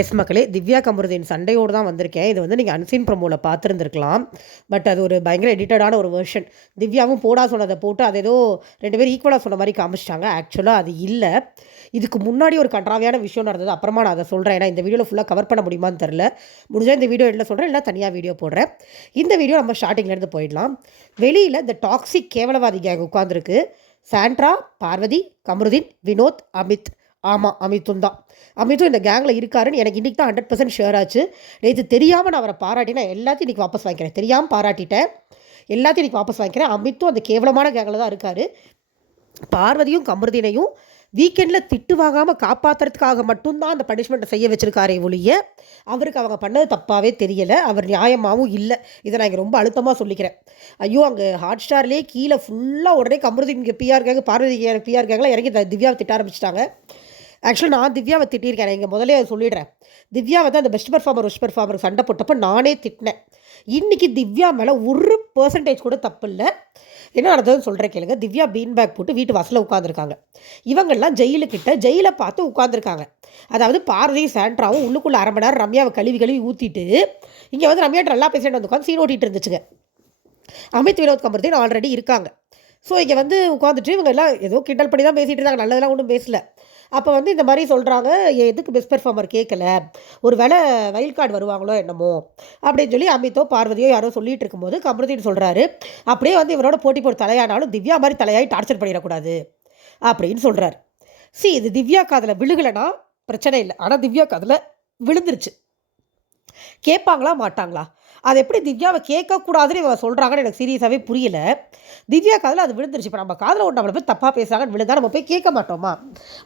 S மக்களே திவ்யா கமருதின் சண்டையோடு தான் வந்திருக்கேன். இது வந்து நீங்கள் அன்சீன் ப்ரமோவில் பார்த்துருந்துருக்கலாம். பட் அது ஒரு பயங்கர எடிட்டடான ஒரு வெர்ஷன் திவ்யாவும் போடா சொன்னதை போட்டு அது ஏதோ ரெண்டு பேரும் ஈக்குவலாக சொன்ன மாதிரி காமிச்சிட்டாங்க. ஆக்சுவலாக அது இல்லை. இதுக்கு முன்னாடி ஒரு கன்றாவியான விஷயம் நடந்தது. அப்புறமா நான் அதை சொல்கிறேன் ஏன்னா இந்த வீடியோவில் ஃபுல்லாக கவர் பண்ண முடியுமான்னு தெரில முடிஞ்சால் இந்த வீடியோ என்ன சொல்கிறேன் இல்லை தனியாக வீடியோ போடுறேன். இந்த வீடியோ நம்ம ஸ்டார்டிங்லேருந்து போயிடலாம். வெளியில் இந்த டாக்ஸிக் கேவலவாதி கேங் உட்காந்துருக்கு சாண்ட்ரா பார்வதி கமருதீன் வினோத் அமித் ஆமாம் அமித்தும் தான். அமித்தும் இந்த கேங்கில் இருக்காருன்னு எனக்கு இன்றைக்கி தான் ஹண்ட்ரட் பர்சன்ட் ஷேர் ஆச்சு. நேற்று தெரியாமல் நான் அவரை பாராட்டினா எல்லாத்தையும் இன்றைக்கி வாபஸ் வாங்கிக்கிறேன். தெரியாமல் பாராட்டிட்டேன். எல்லாத்தையும் இன்றைக்கி வாபஸ் வாங்கிக்கிறேன். அமித்தும் அந்த கேவலமான கேங்கில் தான் இருக்கார். பார்வதியும் கமருதினையும் வீக்கெண்டில் திட்டு வாங்காமல் காப்பாற்றுறதுக்காக மட்டும்தான் அந்த பனிஷ்மெண்ட்டை செய்ய வச்சுருக்காரே ஒழிய அவருக்கு அவங்க பண்ணது தப்பாகவே தெரியலை. அவர் நியாயமாகவும் இல்லை. இதை நான் இங்கே ரொம்ப அழுத்தமாக சொல்லிக்கிறேன். ஐயோ அங்கே ஹாட் ஸ்டார்லேயே கீழே ஃபுல்லாக உடனே கமருதி இங்கே பிஆர் கேங்க பார்வதி பிஆர் கேங்கெலாம் இறங்கி த- திவ்யாவை திட்ட ஆரம்பிச்சிட்டாங்க. ஆக்சுவலாக நான் திவ்யாவை திட்டியிருக்கேன். இங்கே முதல்ல அதை சொல்லிடுறேன். திவ்யாவை தான் அந்த பெஸ்ட் பெர்ஃபார்மர் ஒஸ்ட் பெர்ஃபார்மர் சண்டை போட்டப்போ நானே திட்டினேன். இன்றைக்கி திவ்யா மேலே ஒரு பர்சன்டேஜ் கூட தப்பு இல்லை. என்ன நடந்ததுன்னு சொல்கிறேன் கேளுங்க. திவ்யா பீன் பேக் போட்டு வீட்டு வாசலில் உட்காந்துருக்காங்க இவங்கெல்லாம் ஜெயிலுக்கிட்ட ஜெயிலை பார்த்து உட்காந்துருக்காங்க அதாவது பாரதியும் சாண்ட்ராவும் உள்ளுக்குள்ளே அரை மணி நேரம் ரம்யாவை கழுவி கழுவி ஊற்றிட்டு இங்கே வந்து ரம்யா நல்லா பேசிட்டு வந்து உட்காந்து சீன் ஓட்டிகிட்டு இருந்துச்சுங்க. அமித் வினோத் கமர்தீன் ஆல்ரெடி இருக்காங்க. ஸோ இங்கே வந்து உட்காந்துட்டு இவங்க எல்லாம் ஏதோ கிண்டல் பண்ணி தான் பேசிகிட்டு இருந்தாங்க. நல்லதெல்லாம் ஒன்றும் பேசல. அப்போ வந்து இந்த மாதிரி சொல்கிறாங்க எதுக்கு பெஸ்ட் பெர்ஃபார்மர் கேட்கல ஒரு வேளை வைல்ட் கார்டு வருவாங்களோ என்னமோ? அப்படின்னு சொல்லி அமித்தோ பார்வதியோ யாரோ சொல்லிட்டு இருக்கும்போது கமருதின்னு சொல்கிறாரு அப்படியே வந்து இவரோட போட்டி போட்டு தலையானாலும் திவ்யா மாதிரி தலையாகி டார்ச்சர் பண்ணிடக்கூடாது. அப்படின்னு சொல்கிறார் சி இது திவ்யா காதில் விழுகலைன்னா பிரச்சனை இல்லை. ஆனால் திவ்யா காதில் விழுந்துருச்சு. கேட்பாங்களா மாட்டாங்களா? அது எப்படி திவ்யாவை கேட்கக்கூடாதுன்னு இவங்க சொல்கிறாங்கன்னு எனக்கு சீரியஸாகவே புரியல. திவ்யா காதில் அது விழுந்துருச்சு. இப்போ நம்ம காதில் ஒன்று நம்மளை போய் தப்பாக பேசுகிறாங்கன்னு விழுந்தா நம்ம போய் கேட்க மாட்டோமா?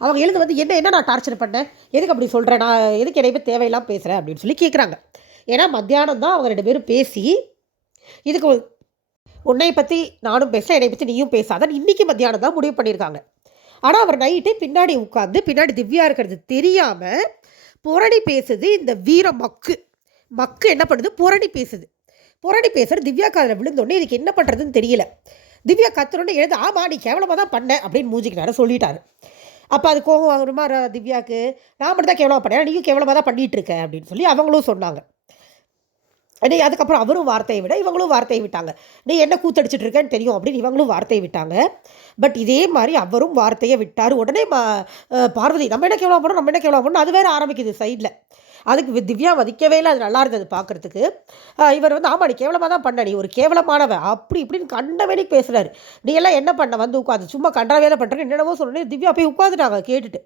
அவங்க எழுந்து வந்து என்ன என்ன நான் டார்ச்சர் பண்ணேன் எதுக்கு அப்படி சொல்கிறேன் நான் எதுக்கு என்னையுமே போய் தேவையில்லாம பேசுகிறேன் அப்படின்னு சொல்லி கேட்குறாங்க. ஏன்னா மத்தியானம் தான் அவங்க ரெண்டு பேரும் பேசி இதுக்கு உன்னை பற்றி நானும் பேசுகிறேன் என்னை பற்றி நீயும் பேசாத. இன்றைக்கி மத்தியானம் தான் முடிவு பண்ணியிருக்காங்க. ஆனால் அவர் நைட்டு பின்னாடி உட்காந்து பின்னாடி திவ்யா இருக்கிறது தெரியாமல் புரடி பேசுது இந்த வீர மக்கு. மக்கு என்ன பண்ணுது? புரணி பேசுது. புரணி பேசுகிற திவ்யா காதில் விழுந்தோடனே இதுக்கு என்ன பண்ணுறதுன்னு தெரியல. திவ்யா கத்துறோன்னு எழுது ஆமாம் நீ கேவலமாக தான் பண்ண அப்படின்னு மூஞ்சிக்கினாரு சொல்லிட்டாரு. அப்போ அது கோபம் வாங்கணுமா திவ்யாவுக்கு திவ்யாக்கு? நான் மட்டும் தான் கேவலமாக பண்ணேன் நீயும் கேவலமாக தான் பண்ணிகிட்டு இருக்க அப்படின்னு சொல்லி அவங்களும் சொன்னாங்க. நீ அதுக்கப்புறம் அவரும் வார்த்தையை விட இவங்களும் வார்த்தையை விட்டாங்க. நீ என்ன கூத்தடிச்சிட்டு இருக்கேன்னு தெரியும் அப்படின்னு இவங்களும் வார்த்தையை விட்டாங்க. பட் இதே மாதிரி அவரும் வார்த்தையை விட்டார். உடனே பார்வதி நம்ம என்ன கேவலம் பண்ணணும் நம்ம என்ன கேவலம் பண்ணணும் அது வேற ஆரம்பிக்குது சைடில். அதுக்கு திவ்யா மதிக்கவே இல்லை. அது நல்லா இருந்தது பார்க்குறதுக்கு இவர் வந்து ஆமா நீ கேவலமாக தான் பண்ண நீ ஒரு கேவலமானவன் அப்படி இப்படின்னு கண்டவேடிக்கு பேசுகிறாரு நீ எல்லாம் என்ன பண்ண? வந்து உட்காந்து சும்மா கண்டாவே பண்ணுறேன்னு என்னென்னவோ சொன்னேன் திவ்யா போய் உட்காந்துட்டாங்க கேட்டுட்டு.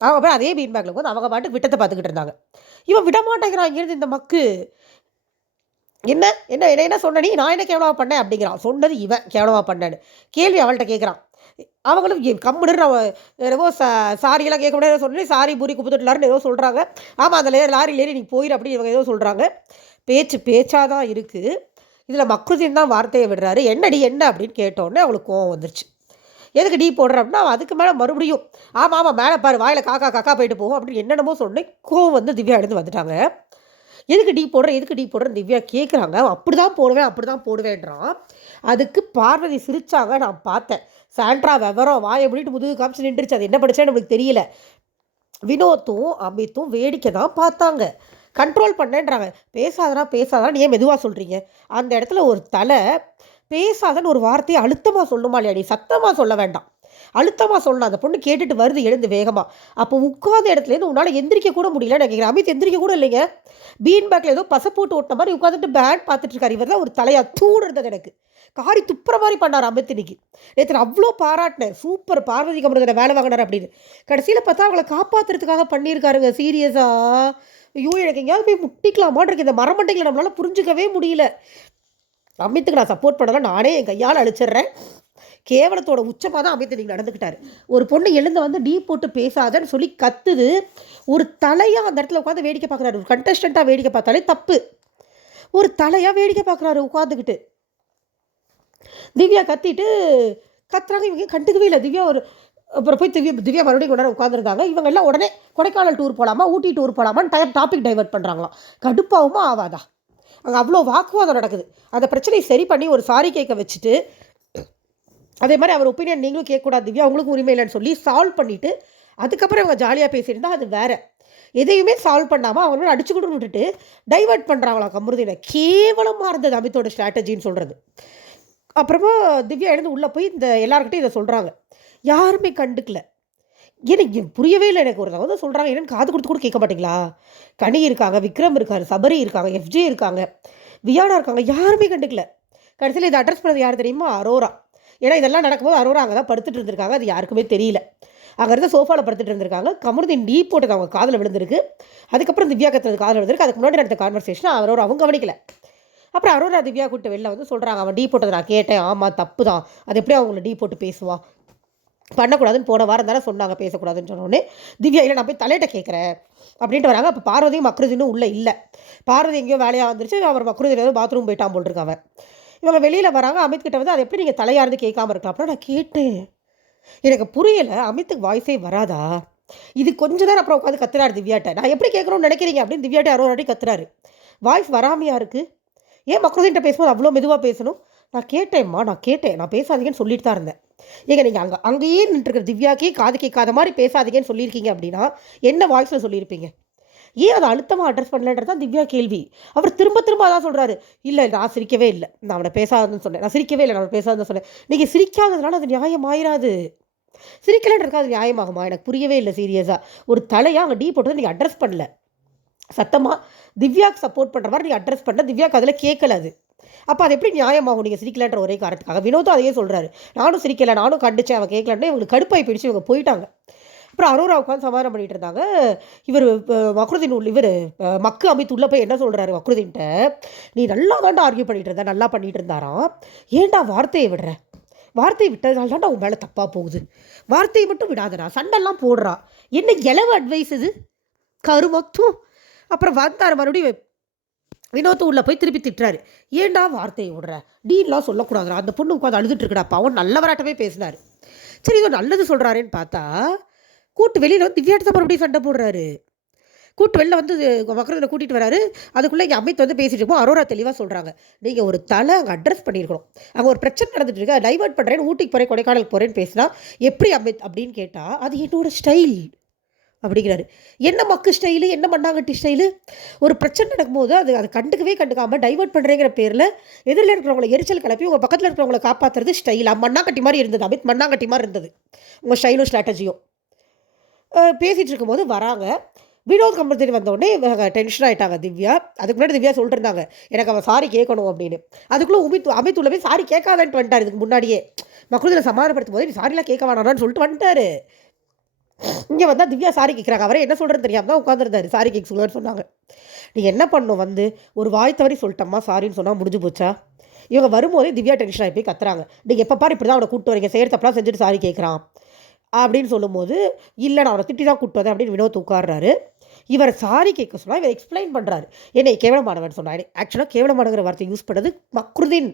அவங்க போய் அதே பீன் பேக்கில் அவங்க பாட்டுக்கு விட்டத்தை பார்த்துக்கிட்டு இருந்தாங்க. இவன் விட மாட்டேங்கிறான். இங்கிருந்து இந்த மக்கு. என்ன? என்ன? என்ன? என்ன சொன்ன நீ? நான் என்ன கேவலமாக பண்ணேன்? அப்படிங்கிறான். சொன்னது இவன் கேவலமாக பண்ணேன்னு. கேள்வி அவள்கிட்ட கேட்குறான் அவங்களும் என் கம்முன்னு அவன் என்னவோ சா சாரியெல்லாம் கேட்க முடியாது. சொல்லி சாரி பூரி குப்பத்துட்டுலாருன்னு ஏதோ சொல்கிறாங்க ஆமாம் அந்த லே- லாரியில் ஏறி நீ போயிரு அப்படின்னு இவங்க ஏதோ சொல்கிறாங்க பேச்சு பேச்சாக தான் இருக்குது இதில் மக்ருதீன் தான் வார்த்தையை விடுறாரு. என்னடி என்ன அப்படின்னு கேட்டோடனே அவளுக்கு கோவம் வந்துருச்சு. எதுக்கு டீ போடுற அப்படின்னா அதுக்கு மேலே மறுபடியும் ஆமாம் ஆமாம் மேலே பாரு வாயில் காக்கா காக்கா போயிட்டு போகும் அப்படின்னு என்னென்னமோ சொன்னேன் கோவம் வந்து திவ்யா எடுத்து வந்துட்டாங்க. எதுக்கு டீ போடுற எதுக்கு டீ போடுறேன் திவ்யா கேட்குறாங்க அப்படி தான் போடுவேன் அப்படி தான் போடுவேன்றான். அதுக்கு பார்வதி சிரிச்சாங்க. நான் பார்த்தேன். சாண்ட்ரா விவரம் வாயை முடிட்டு முதுகு காமிச்சு நின்றுச்சு. அது என்ன படிச்சேன்னு நம்மளுக்கு தெரியல. வினோத்தும் அமித்தும் வேடிக்கை தான் பார்த்தாங்க. கண்ட்ரோல் பண்ணேன்றாங்க. பேசாதனா பேசாதனா நீ ஏன் மெதுவாக சொல்கிறீங்க அந்த இடத்துல ஒரு தலை பேசாதன்னு ஒரு வார்த்தையை அழுத்தமாக சொல்லுமா இல்லையா நீ? சத்தமாக சொல்ல வேண்டாம். அழுத்தமாக சொல்லலாம் அந்த பொண்ணு கேட்டுட்டு வருது எழுந்து வேகமாக அப்போ உட்காந்த இடத்துலேருந்து உன்னால் எந்திரிக்க கூட முடியல. நான் கேட்குறேன் அமித் எந்திரிக்க கூட இல்லைங்க. பீன் பேக்கில் ஏதோ பசை போட்டு ஓட்டின மாதிரி உட்காந்துட்டு பேட் பார்த்துட்டு இருக்காரு. இவர் தான் ஒரு தலையாக தூண் இருந்தது எனக்கு. காரி துப்புற மாதிரி பண்ணார் அமித் இன்னைக்கு. நேற்று அவ்வளோ பாராட்டினேன். சூப்பர் பார்வதி கமருதனை வேலை வாங்கினார் அப்படின்னு. கடைசியில் பார்த்தா அவங்கள காப்பாற்றுறதுக்காக பண்ணியிருக்காருங்க. சீரியஸாக ஐயோ எனக்கு எங்கேயாவது போய் முட்டிக்கலாமான் இருக்கு. இந்த மரமண்டைகளை நம்மளால் புரிஞ்சுக்கவே முடியல. அமித்துக்கு நான் சப்போர்ட் பண்ணதான் நானே என் கையால் அழிச்சிடுறேன். கேவலத்தோட உச்சமாக தான் அமித் நீங்கள் நடந்துக்கிட்டார். ஒரு பொண்ணு எழுந்து வந்து டீ போட்டு பேசாதன்னு சொல்லி கத்துது. ஒரு தலையாக அந்த இடத்துல உட்காந்து வேடிக்கை பார்க்குறாரு ஒரு கண்டஸ்டண்ட்டாக வேடிக்கை பார்த்தாலே தப்பு. ஒரு தலையாக வேடிக்கை பார்க்குறாரு உட்காந்துக்கிட்டு திவ்யா கத்திட்டு கத்துறாங்க. இவங்க கண்டுக்கவே இல்லை. திவ்யா ஒரு அப்புறம் போய் திவ்யா திவ்யா மறுபடியும் உடனே உட்காந்துருக்காங்க உட்காந்துருந்தாங்க இவங்க எல்லாம் உடனே கொடைக்கானல் டூர் போகலாமா ஊட்டி டூர் போகலாமான்னு டயர் டாபிக் டைவெர்ட் பண்ணுறாங்களாம் கடுப்பாகவும் ஆவாதா? அங்கே அவ்வளோ வாக்குவாதம் நடக்குது. அந்த பிரச்சனையை சரி பண்ணி ஒரு சாரி கேட்க வச்சுட்டு அதே மாதிரி அவர் ஒப்பீனியன் நீங்களும் கேட்கக்கூடாது திவ்யா. அவங்களுக்கும் உரிமை இல்லைன்னு சொல்லி சால்வ் பண்ணிவிட்டு அதுக்கப்புறம் இவங்க ஜாலியாக பேசியிருந்தா அது வேறு. எதையுமே சால்வ் பண்ணாமல் அவங்கள அடிச்சு விட்டுட்டு டைவர்ட் பண்ணுறாங்களா கமருதீனை? கேவலமாக இருந்தது அமித்தோட ஸ்ட்ராட்டஜின்னு சொல்கிறது அப்புறமா திவ்யா எழுந்து உள்ளே போய் இந்த எல்லாருக்கிட்டையும் இதை சொல்கிறாங்க யாருமே கண்டுக்கல. எனக்கு புரியவே இல்லை எனக்கு. ஒரு தகவல் சொல்கிறாங்க என்னென்னு காது கொடுத்து கூட கேட்க மாட்டீங்களா? கனி இருக்காங்க விக்ரம் இருக்காரு சபரி இருக்காங்க எஃப்ஜே இருக்காங்க வியானா இருக்காங்க. யாருமே கண்டுக்கல. கடைசியில் இதை அட்ரஸ் பண்ணது யார் தெரியுமா? அரோரா. ஏன்னா இதெல்லாம் நடக்கும்போது அரோரா அங்கே தான் படுத்துட்டு இருந்திருக்காங்க. அது யாருக்குமே தெரியல. அங்கே இருந்த சோஃபாவில் படுத்துட்டு இருந்திருக்காங்க. கமருதீன் டீ போட்டது அவங்க காதில் விழுந்திருக்கு. அதுக்கப்புறம் திவ்யா கத்துறது காதில் விழுந்திருக்கு. அதுக்கு முன்னாடி நடந்த கான்வர்சேஷன் அரோரா அவங்க கவனிக்கல. அப்புறம் அரோரா திவ்யா கூட்டு வெளில வந்து சொல்கிறாங்க அவன் டீ போட்டதை நான் கேட்டேன். ஆமாம் தப்பு தான் அது எப்படி அவங்கள டீ போட்டு பேசுவான் பண்ணக்கூடாதுன்னு போன வாரம் தானே சொன்னாங்க பேசக்கூடாதுன்னு சொன்னோடனே திவ்யா இல்லை நான் போய் தலையிட்ட கேட்குறேன் அப்படின்ட்டு வராங்க. அப்போ பார்வதியும் மக்ருதினும் உள்ளே இல்லை. பார்வதி எங்கேயோ வேலையாக வந்துருச்சு. அவர் மக்ருதியில் பாத்ரூம் போயிட்டான் போல் இவங்க வெளியில் வராங்க அமித் கிட்ட வந்து அதை எப்படி நீங்கள் தலையார்ந்து கேட்காம இருக்கலாம்? அப்புறம் நான் கேட்டேன். எனக்கு புரியலை அமித்துக்கு வாய்ஸே வராதா? இது கொஞ்ச நேரம் அப்புறம் உட்காந்து கத்துறாரு திவ்யாட்ட. நான் எப்படி கேட்குறோம்னு நினைக்கிறீங்க? அப்படின்னு திவ்யாட்ட யாரோ வாட்டி கத்துறாரு வாய்ஸ் வராமையா இருக்குது ஏன் மக்ருதின்ட்ட பேசும்போது அவ்வளோ மெதுவாக பேசணும்? நான் கேட்டேன்மா நான் கேட்டேன். நான் பேசாதீங்கன்னு சொல்லிட்டு தான் இருந்தேன். ஏங்க நீங்கள் அங்கே அங்கேயே நின்றுருக்கிற திவ்யாக்கே காது கேட்காத மாதிரி பேசாதீங்கன்னு சொல்லியிருக்கீங்க அப்படின்னா என்ன வாய்ஸில் சொல்லியிருப்பீங்க? ஏன் அதை அழுத்தமாக அட்ரஸ் பண்ணலன்றது தான் திவ்யா கேள்வி. அவர் திரும்ப திரும்ப அதான் சொல்கிறாரு இல்லை நான் சிரிக்கவே இல்லை. நான் அவனை பேசாதுன்னு சொன்னேன். நான் சிரிக்கவே இல்லை நான் அவனை சொன்னேன். நீங்கள் சிரிக்காததுனால அது நியாயம் ஆயிராது. அது நியாயமாகுமா? எனக்கு புரியவே இல்லை சீரியஸாக ஒரு தலையாக அங்கே டீ போட்டதை நீங்கள் அட்ரஸ் பண்ணல. சத்தமாக திவ்யாக்கு சப்போர்ட் பண்ணுற மாதிரி நீங்கள் அட்ரஸ் பண்ண திவ்யாக்கு அதில் கேட்கல அது. அப்போ அது எப்படி நியாயமாகும்? நீங்கள் சிரிக்கலன்ற ஒரே காரணத்துக்காக. வினோதும் அதையே சொல்கிறாரு நானும் சிரிக்கலை. நானும் கண்டிச்சேன். அவன் கேட்கலன்னு இவங்களுக்கு கடுப்பாய் போயிடுச்சு. இவங்க போயிட்டாங்க. அப்புறம் அரோரா உட்காந்து சமாதானம் பண்ணிட்டு இருந்தாங்க. இவர் மக்ருதீன் உள்ள இவர் மக்கு அமித் உள்ளே போய் என்ன சொல்கிறாரு மக்ருதீன்ட்ட நீ நல்லா தாண்டா ஆர்கியூ பண்ணிட்டு இருந்தா நல்லா பண்ணிட்டு இருந்தாராம். ஏன்டா வார்த்தையை விடுற? வார்த்தையை விட்டதுனால தாண்டா உன் மேலே தப்பாக போகுது. வார்த்தையை மட்டும் விடாதடா சண்டெல்லாம் போடுறா. என்ன இளவு அட்வைஸ் இது? கருமத்தும். அப்புறம் வந்தார் மறுபடியும் வினோத்து உள்ள போய் திருப்பி திட்டுறாரு. ஏன்டா வார்த்தையை விடுற? டீன்லாம் சொல்லக்கூடாதுடா. அந்த பொண்ணு உட்காந்து அழுதுட்டு இருக்கடா பாவம் நல்லவராட்டமே பேசினார். சரி இதோ நல்லது சொல்கிறாரேன்னு பார்த்தா கூட்டு வெளியில் வந்து திவ்யாட்ட தான் மறுபடியும் சண்டை போடுறாரு. கூட்டு வெளில வந்து மக்களில் கூட்டிகிட்டு வராரு. அதுக்குள்ளே இங்கே அமித் வந்து பேசிட்டு இருக்கோம் அரோரா தெளிவாக சொல்கிறாங்க நீங்கள் ஒரு தலை அங்கே அட்ரஸ் பண்ணியிருக்கணும் அங்கே ஒரு பிரச்சனை நடந்துட்டு இருக்கு. டைவர்ட் பண்ணுறேன்னு ஊட்டிக்கு போகிறேன் கொடைக்கானல் போகிறேன்னு பேசினா எப்படி அமித் அப்படின்னு கேட்டால் அது என்னோட ஸ்டைல் அப்படிங்கிறாரு. என்ன மக்கு ஸ்டைலு என்ன மண்ணாங்கட்டி ஸ்டைலு ஒரு பிரச்சனை நடக்கும்போது அது அதை கண்டுக்கவே கண்டுக்காமல் டைவர்ட் பண்ணுறேங்கிற பேரில் எதிரில் இருக்கிறவங்களை எரிச்சல் கிளப்பி உங்கள் பக்கத்தில் இருக்கிறவங்கள காப்பாற்றுறது ஸ்டைலாக மண்ணாங்கட்டி மாதிரி இருந்தது அமித் மண்ணாங்கட்டி மாதிரி இருந்தது. உங்கள் ஸ்டைலும் ஸ்ட்ராட்டஜியும் பேசிகிட்டு இருக்கும்போது வராங்க. வினோத் கம்பெனி வந்தோடனே இவங்க டென்ஷன் ஆகிட்டாங்க திவ்யா. அதுக்கு முன்னாடி திவ்யா சொல்லிட்டு இருந்தாங்க எனக்கு அவன் சாரி கேட்கணும் அப்படின்னு. அதுக்குள்ளே உமித் அமித் உள்ளவே சாரி கேட்காதன்ட்டு வந்துட்டார் இதுக்கு முன்னாடியே. மக்களுதில் சமாதானப்படுத்தும் போது நீ சாரிலாம் கேட்க வேணாம்னு சொல்லிட்டு வந்துட்டாரு. இங்கே வந்தால் திவ்யா சாரி கேட்குறாங்க. அவரே என்ன சொல்கிறது தெரியாமல் தான் உட்காந்துருந்தாரு. சாரி கேட்க சொல்லுவான்னு சொன்னாங்க. நீ என்ன பண்ணும்? வந்து ஒரு வாய் தவறி சொல்லிட்டம்மா சாரின்னு சொன்னால் முடிஞ்சு போச்சா? இவங்க வரும்போதே திவ்யா டென்ஷன் ஆகி போய் கத்துறாங்க. நீங்கள் எப்போ பாரு இப்படி தான் அவனை கூப்பிட்டு வரீங்க. செய்கிற தப்பெல்லாம் செஞ்சுட்டு சாரி கேட்குறான். அப்படின்னு சொல்லும்போது இல்லை நான் அவரை திட்டி தான் கூப்பிட்டு வந்தேன் அப்படின்னு வினோத் உட்கார்றாரு. இவர் சாரி கேட்க சொன்னால் இவர் எக்ஸ்பிளைன் பண்ணுறாரு என்னை கேவலமானவன் சொன்னார் ஆக்சுவலாக கேவலமானங்கிற வார்த்தை யூஸ் பண்ணது மக்ருதீன்.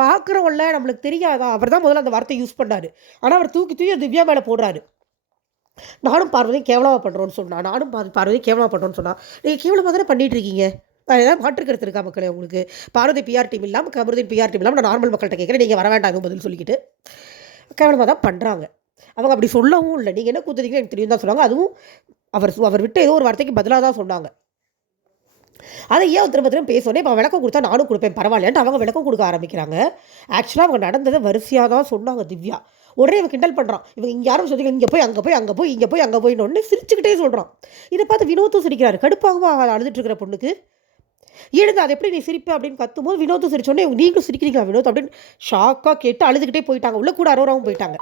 பார்க்குறவங்கள நம்மளுக்கு தெரியாதா? அவர் தான் முதல்ல அந்த வார்த்தை யூஸ் பண்ணார். ஆனால் அவர் தூக்கி தூக்கி திவ்யா மேலே போடுறாரு. நானும் பார்வதையும் கேவலமாக பண்ணுறோன்னு சொன்னான் நானும் பார் கேவலமாக பண்ணுறோன்னு சொன்னால் நீங்கள் கேவலமாக தானே பண்ணிட்டு இருக்கீங்க? நான் மாற்று கருத்து இருக்கா மக்களே உங்களுக்கு? பார்வதி பிஆர் டீம் இல்லாமல் கமருதீன் பிஆர் டீம் இல்லாமல் நான் நார்மல் மக்கள்கிட்ட கேட்குறேன். நீங்கள் வர வேண்டாம் எதுவும் பதில் சொல்லிக்கிட்டு. கேவலமாக தான் பண்ணுறாங்க அவங்க அப்படி சொல்லவும் இல்லை. நீங்கள் என்ன கூத்துறீங்கன்னு எனக்கு தெரியும் தான் சொன்னாங்க. அதுவும் அவர் சு- அவர் விட்ட ஏதோ ஒரு வார்த்தைக்கு பதிலாக தான் சொன்னாங்க. அதை ஏன் திரும்ப திரும்ப பேசணும் இப்போ விளக்கம் கொடுத்தா நானும் கொடுப்பேன் பரவாயில்லன்ட்டு அவங்க விளக்கம் கொடுக்க ஆரம்பிக்கிறாங்க. ஆக்சுவலாக அவங்க நடந்ததை வரிசையாக தான் சொன்னாங்க திவ்யா. உடனே இவன் கிண்டல் பண்ணுறான் இவங்க இங்கே யாரும் சொல்லிங்க இங்கே போய் அங்கே போய் அங்கே போய் இங்கே போய் அங்கே போயின்னு உடனே சிரிச்சுக்கிட்டே சொல்கிறான் இதை பார்த்து வினோத்தும் சிரிக்கிறாரு. கடுப்பாகவா அழுதுட்டு இருக்கிற பொண்ணுக்கு. எழுந்து அதை எப்படி நீ சிரிப்ப? அப்படின்னு கத்தும்போது வினோத்தும் சிரிச்சோடனே நீங்களும் சிரிக்கிறீங்களா வினோத்? அப்படின்னு ஷாக்காக கேட்டு அழுதுகிட்டே போயிட்டாங்க. உள்ள கூட அரோராவும் போயிட்டாங்க.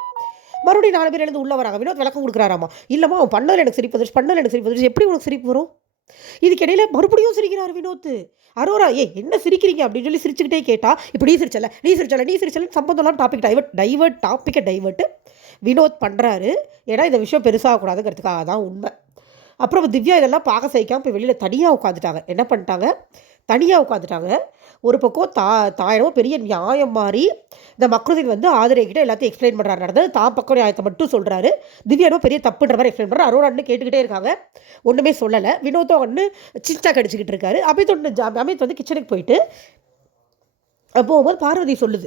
மறுபடியும் நாலு பேர் எழுந்து உள்ளே வராங்க வினோத் விளக்கம் கொடுக்குறாராமா? இல்லைம்மா அவன் பண்ணதில் எனக்கு சிரிப்பு வந்துருச்சு பண்ணதில் எனக்கு சிரிப்பு வந்துருச்சு எப்படி உனக்கு சிரிப்பு வரும்? இதுக்கு இடையில மறுபடியும் சிரிக்கிறார் வினோத். அரோரா ஏ என்ன சிரிக்கிறீங்க? அப்படின்னு சொல்லி சிரிச்சுக்கிட்டே கேட்டா இப்போ நீ சிரிச்சல நீ சிரிச்சல நீ சிரிச்சல சம்பந்தம் இல்லாமல் டாபிக் டைவர்ட் டைவர்ட் டாப்பிக்கை டைவர்ட்டு வினோத் பண்ணுறாரு ஏன்னா இந்த விஷயம் பெருசாகக்கூடாதுங்கிறதுக்காக தான் உண்மை. அப்புறம் திவ்யா இதெல்லாம் பார்க்க சகிக்காமல் இப்போ வெளியில் தனியாக உட்காந்துட்டாங்க என்ன பண்ணிட்டாங்க? தனியாக உட்காந்துட்டாங்க ஒரு பக்கம் தா தாயிடமோ பெரிய நியாயம் மாதிரி இந்த மக்ருதீன் வந்து ஆதிரை எல்லாத்தையும் எக்ஸ்பிளைன் பண்ணுறாரு நடந்தது தான் பக்கம் நியாயத்தை மட்டும் சொல்கிறாரு திவ்யானோ பெரிய தப்புன்ற மாதிரி எக்ஸ்பிளைன் பண்ணுறாரு அரோரான்னு கேட்டுக்கிட்டே இருக்காங்க. ஒன்றுமே சொல்லலை. வினோதம் ஒன்று சிச்சா கடிச்சிக்கிட்டு இருக்காரு. அமித் ஒன்று ஜா அமித் வந்து கிச்சனுக்கு போயிட்டு போகும்போது பார்வதி சொல்லுது.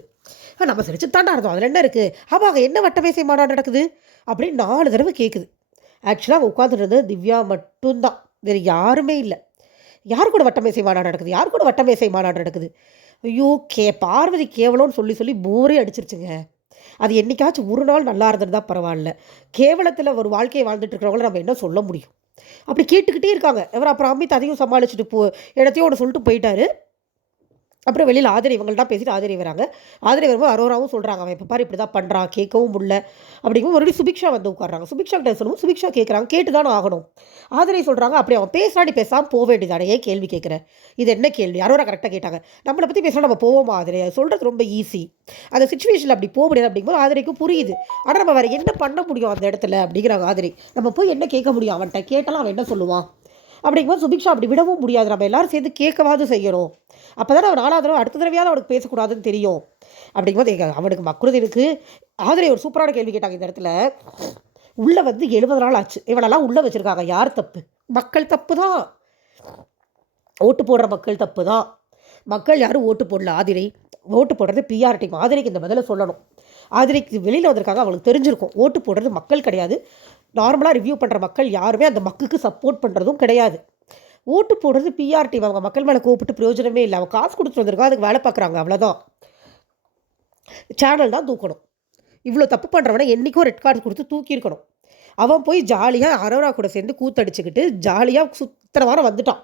நம்ம சிரிச்சு தாண்டா இருந்தோம். அதில் என்ன இருக்குது அப்போ அங்கே என்ன வட்டமே மாநாடு நடக்குது? அப்படின்னு நாலு தடவை கேட்குது ஆக்சுவலாக உட்காந்துட்டு இருந்தது திவ்யா மட்டும்தான். வேறு யாருமே இல்லை. யார் கூட வட்டமேசை மாநாடு நடக்குது? யார் கூட வட்டமேசை மாநாடு நடக்குது? ஐயோ கே பார்வதி கேவலம்னு சொல்லி சொல்லி போரே அடிச்சிருச்சுங்க. அது என்னைக்காச்சும் ஒரு நாள் நல்லா இருந்திருந்தால் பரவாயில்ல. கேவலத்தில் ஒரு வாழ்க்கையை வாழ்ந்துட்டு இருக்கிறவங்கள நம்ம என்ன சொல்ல முடியும்? அப்படி கேட்டுக்கிட்டே இருக்காங்க. அவர் அப்புறம் அமித் அதையும் சமாளிச்சுட்டு போ இடத்தையும் ஒன்று சொல்லிட்டு போயிட்டாரு. அப்புறம் வெளியில் ஆதரி இவங்கள்ட்ட பேசிட்டு ஆதரி வராங்க. ஆதரி வரும்போது அரோராவும் சொல்கிறாங்க அவன் இப்போ பாரு இப்படி தான் பண்ணுறான் கேட்கவும் முடில அப்படிங்கும் மறுபடியும் சுபிக்ஷா வந்து உட்காடுறாங்க சுபிக்ஷா கிட்ட சொல்லவும் சுபிக்ஷா கேட்குறாங்க கேட்டு தானே ஆகணும். ஆதரி சொல்கிறாங்க அப்படி அவன் பேசுறாடி பேசாமல் போக வேண்டியதானே ஏன் கேள்வி கேட்குறேன் இது என்ன கேள்வி? அரோரா கரெக்டாக கேட்டாங்க. நம்மளை பற்றி பேசினா நம்ம போவோமா ஆதரே? சொல்கிறது ரொம்ப ஈஸி அந்த சுச்சுவேஷனில் அப்படி போக முடியாது அப்படிங்கும்போது ஆதரைக்கும் புரியுது. ஆனால் நம்ம வேறு என்ன பண்ண முடியும் அந்த இடத்துல அப்படிங்கிறாங்க ஆதரி. நம்ம போய் என்ன கேட்க முடியும்? அவன்கிட்ட கேட்டாலும் அவன் என்ன சொல்லுவான்? அப்படிங்கும்போது சுபிக்ஷா அப்படி விடவும் முடியாது. நம்ம எல்லாரும் சேர்ந்து கேட்கவாது செய்யணும். அப்போ தானே அவன் நாலாவது தடவை அடுத்த தடவையாவது அவனுக்கு பேசக்கூடாதுன்னு தெரியும். அப்படிங்கும்போது எங்கள் அவனுக்கு மக்குறதுக்கு ஆதரை ஒரு சூப்பரான கேள்வி கேட்டாங்க இந்த இடத்துல. உள்ளே வந்து எழுபது நாள் ஆச்சு. இவனெல்லாம் உள்ளே வச்சுருக்காங்க. யார் தப்பு? மக்கள் தப்பு தான் ஓட்டு போடுற மக்கள் தப்பு தான் மக்கள் யாரும் ஓட்டு போடல. ஆதிரை ஓட்டு போடுறது பிஆர் டீம் ஆதிரைக்கு இந்த பதிலை சொல்லணும். ஆதிரைக்கு வெளியில் வந்திருக்காங்க. அவங்களுக்கு தெரிஞ்சிருக்கும். ஓட்டு போடுறது மக்கள் கிடையாது. நார்மலாக ரிவ்யூ பண்ணுற மக்கள் யாருமே அந்த மக்குக்கு சப்போர்ட் பண்ணுறதும் கிடையாது. ஓட்டு போடுறது பிஆர்டி அவங்க மக்கள் மேலே கூப்பிட்டு பிரயோஜனமே இல்லை. அவங்க காசு கொடுத்துட்டு வந்திருக்கா அதுக்கு வேலை பார்க்குறாங்க அவ்வளோதான் சேனல் தான் தூக்கணும். இவ்வளோ தப்பு பண்ணுறவனை என்றைக்கும் ரெட் கார்டு கொடுத்து தூக்கியிருக்கணும். அவன் போய் ஜாலியாக அரோரா கூட சேர்ந்து கூத்தடிச்சுக்கிட்டு ஜாலியாக சுத்தர வாரம் வந்துட்டான்.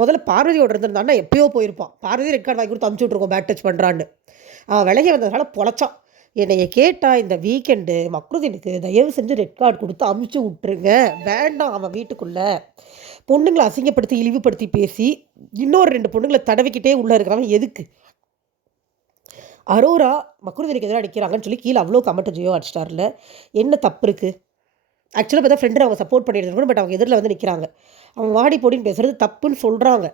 முதல்ல பார்வதியோட இருந்திருந்தான்னா எப்பயோ போயிருப்பான். பார்வதி ரெட் கார்டு வாங்கி கொடுத்து அமுச்சு விட்ருக்கோம் பேட் டச் பண்ணுறான்னு அவன் விலகி வந்ததுனால பொழைச்சான். என்னைய கேட்டால் இந்த வீக்கெண்டு மக்ருதீனுக்கு தயவு செஞ்சு ரெட் கார்டு கொடுத்து அமுச்சு விட்ருங்க வேண்டாம் அவன் வீட்டுக்குள்ளே. பொண்ணுங்களை அசிங்கப்படுத்தி இழிவுபடுத்தி பேசி இன்னொரு ரெண்டு பொண்ணுங்களை தடவிக்கிட்டே உள்ளே இருக்கிறவன் எதுக்கு? அரோரா மக்ருதீனுக்கு எதிராக நிற்கிறாங்கன்னு சொல்லி கீழே அவ்வளோ கமெண்ட் ஜியோ அடிச்சிட்டார்ல. என்ன தப்பு இருக்குது ஆக்சுவலாக பார்த்தா ஃப்ரெண்டு அவங்க சப்போர்ட் பண்ணிட்டு இருக்கணும் பட் அவங்க எதிரில் வந்து நிற்கிறாங்க அவங்க வாடி போடின்னு பேசுகிறது தப்புன்னு சொல்கிறாங்க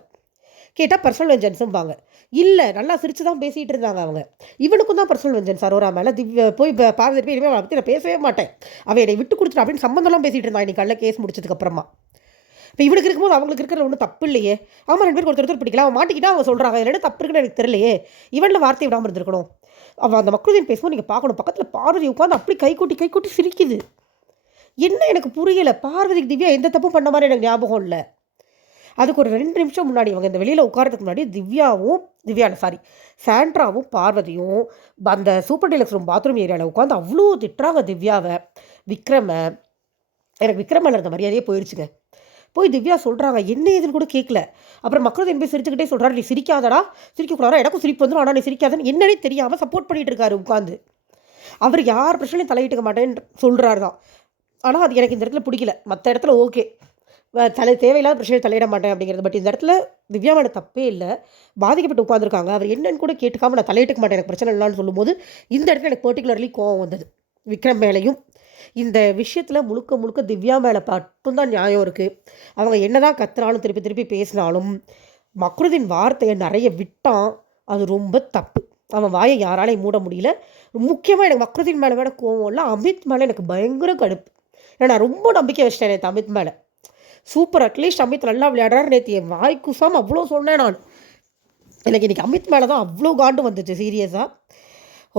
கேட்டால் பர்சனல் வெஞ்சன்ஸும்பாங்க இல்லை நல்லா சிரிச்சு தான் பேசிகிட்டு இருந்தாங்க அவங்க. இவனுக்கும் தான் பர்சனல் வெஞ்சன்ஸ் அரோரா மேலே திவ்ய போய் பார்வதி போய் இனிமேல் அவளை பற்றி நான் பேசவே மாட்டேன். அவன் என்னை விட்டு கொடுத்துட்டு அப்படின்னு சம்மந்தம்லாம் பேசிகிட்டு இருந்தான் இன்னைக்கு காலையில் கேஸ் முடிச்சதுக்கப்புறமா இப்போ இவனுக்கு இருக்கும்போது அவங்களுக்கு இருக்கிற ஒன்றும் தப்பு இல்லையே. ஆமாம் ரெண்டு பேருக்கு ஒருத்தர் ஒருத்தர் பிடிக்கலாம். அவன் மாட்டிக்கிட்டா அவங்க சொல்கிறாங்க என்ன தப்பு இருக்குன்னு எனக்கு தெரியலையே. இவனில் வார்த்தை விடாமல் இருந்திருக்கணும். அவன் அந்த மக்களுதையும் பேசும்போது நீங்கள் பார்க்கணும். பக்கத்தில் பார்வதி உட்காந்து அப்படி கை கூட்டி கை கூட்டி சிரிக்குது. என்ன எனக்கு புரியல. பார்வதிக்கு திவ்யா எந்த தப்பும் பண்ண மாதிரி எனக்கு ஞாபகம் இல்லை. அதுக்கு ஒரு ரெண்டு நிமிஷம் முன்னாடி அவங்க இந்த வெளியில் உட்காரதுக்கு முன்னாடி திவ்யாவும் திவ்யா சாரி சாண்ட்ராவும் பார்வதியும் அந்த சூப்பர் டீலக்ஸ் ரூம் பாத்ரூம் ஏரியாவில் உட்காந்து அவ்வளோ திட்டுறாங்க திவ்யாவை. விக்ரம எனக்கு விக்ரம் மேலே இருந்த மரியாதையே போயிடுச்சுங்க போய் திவ்யா சொல்கிறாங்க என்ன ஏதுன்னு கூட கேட்கல அப்புறம் மக்கள் போய் சிரிச்சுக்கிட்டே சொல்கிறாரு நீ சிரிக்காதடா. சிரிக்கக்கூடாதா? எனக்கும் சிரிப்பு வந்துடும் ஆனால் நீ சிரிக்காதன்னு என்னன்னே தெரியாமல் சப்போர்ட் பண்ணிட்டு இருக்காரு உட்காந்து அவர் யார் பிரச்சனையும் தலையிட்டுக்க மாட்டேன்னு சொல்கிறாரு தான். ஆனால் அது எனக்கு இந்த இடத்துல பிடிக்கல. மற்ற இடத்துல ஓகே தலை தேவையில்லாத பிரச்சனை தலையிட மாட்டேன் அப்படிங்கிறது. பட் இந்த இடத்துல திவ்யாவோட தப்பே இல்லை. பாதிக்கப்பட்டு உட்காந்துருக்காங்க அவர் என்னன்னு கூட கேட்டுக்காம நான் தலையிட்டுக்க மாட்டேன். எனக்கு பிரச்சனை இல்லைன்னு சொல்லும்போது இந்த இடத்துல எனக்கு பர்டிகுலர்லி கோவம் வந்தது. விக்ரம் மேலேயும். இந்த விஷயத்தில் முழுக்க முழுக்க திவ்யா மேலே மட்டும்தான் நியாயம் இருக்குது அவங்க என்னதான் கத்துனாலும் திருப்பி திருப்பி பேசினாலும் மக்ருதின் வார்த்தையை நிறைய விட்டான். அது ரொம்ப தப்பு. அவன் வாயை யாராலையும் மூட முடியல. முக்கியமாக எனக்கு மக்ருதின் மேலே விட கோவம் இல்லை அமித் மேலே எனக்கு பயங்கர கடுப்பு. ஏன்னா நான் ரொம்ப நம்பிக்கை வச்சிட்டேன் எனக்கு அமித் மேலே. சூப்பர் அட்லீஸ்ட் அமித் நல்லா விளையாடுறாரு நேற்று என் வாய் குசாம அவ்வளோ சொன்னேன் நான். எனக்கு இன்றைக்கி அமித் மேலே தான் அவ்வளோ காண்டு வந்துச்சு சீரியஸாக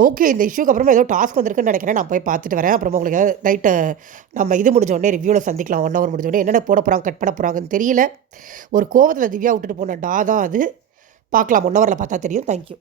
ஓகே இந்த இஷ்யூக்கு அப்புறமா ஏதோ டாஸ்க் வந்திருக்குன்னு நினைக்கிறேன். நான் போய் பார்த்துட்டு வரேன். அப்புறமா உங்களுக்கு நைட்டு நம்ம இது முடிஞ்சோடனே ரிவ்யூவில் சந்திக்கலாம். ஒன் ஹவர் முடிஞ்சோடனே என்னென்ன போட போகிறாங்க கட் பண்ண போகிறாங்கன்னு தெரியல. ஒரு கோவத்தில் திவ்யா விட்டுட்டு போன டா தான் அது. பார்க்கலாம் ஒன் ஹவரில் பார்த்தா தெரியும். தேங்க்யூ